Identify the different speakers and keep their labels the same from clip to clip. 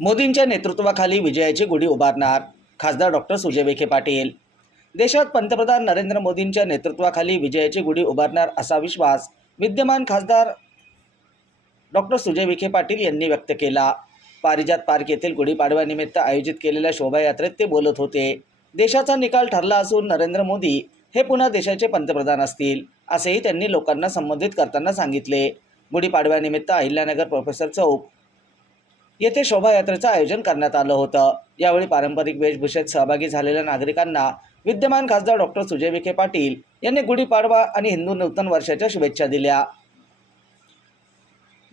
Speaker 1: मोदींच्या नेतृत्वाखाली विजयाची गुढी उभारणार खासदार डॉक्टर सुजय विखे पाटील. देशात पंतप्रधान नरेंद्र मोदींच्या नेतृत्वाखाली विजयाची गुढी उभारणार असा विश्वास विद्यमान खासदार डॉक्टर सुजय विखे पाटील यांनी व्यक्त केला. पारिजात पार्क येथील गुढीपाडव्यानिमित्त आयोजित केलेल्या शोभायात्रेत ते बोलत होते देशाचा निकाल ठरला असून नरेंद्र मोदी हे पुन्हा देशाचे पंतप्रधान असतील असेही त्यांनी लोकांना संबोधित करताना सांगितले. गुढीपाडव्यानिमित्त अहिल्यानगर प्रोफेसर चौक येथे शोभायात्रेचं आयोजन करण्यात आलं होतं. यावेळी पारंपरिक वेशभूषेत सहभागी झालेल्या नागरिकांना विद्यमान खासदार डॉक्टर सुजय विखे पाटील यांनी गुढीपाडवा आणि हिंदू नूतन वर्षाच्या शुभेच्छा दिल्या.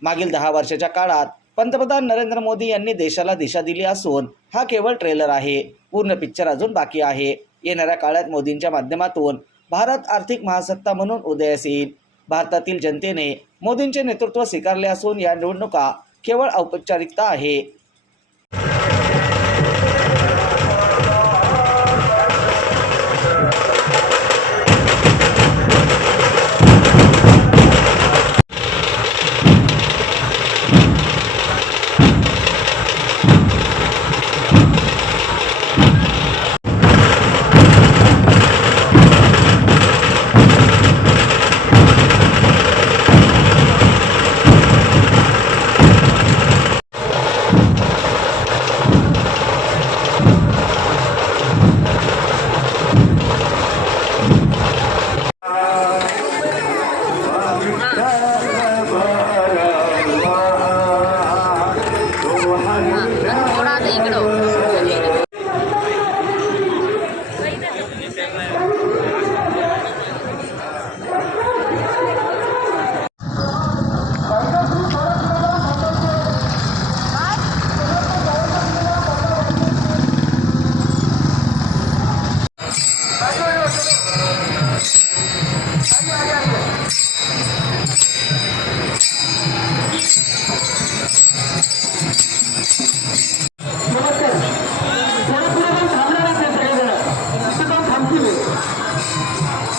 Speaker 1: मागील दहा वर्षाच्या काळात पंतप्रधान नरेंद्र मोदी यांनी देशाला दिशा दिली असून हा केवळ ट्रेलर आहे. पूर्ण पिक्चर अजून बाकी आहे. येणाऱ्या काळात मोदींच्या माध्यमातून भारत आर्थिक महासत्ता म्हणून उदयास येईल. भारतातील जनतेने मोदींचे नेतृत्व स्वीकारले असून या निवडणुका केवळ औपचारिकता आहे.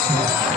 Speaker 1: Yeah.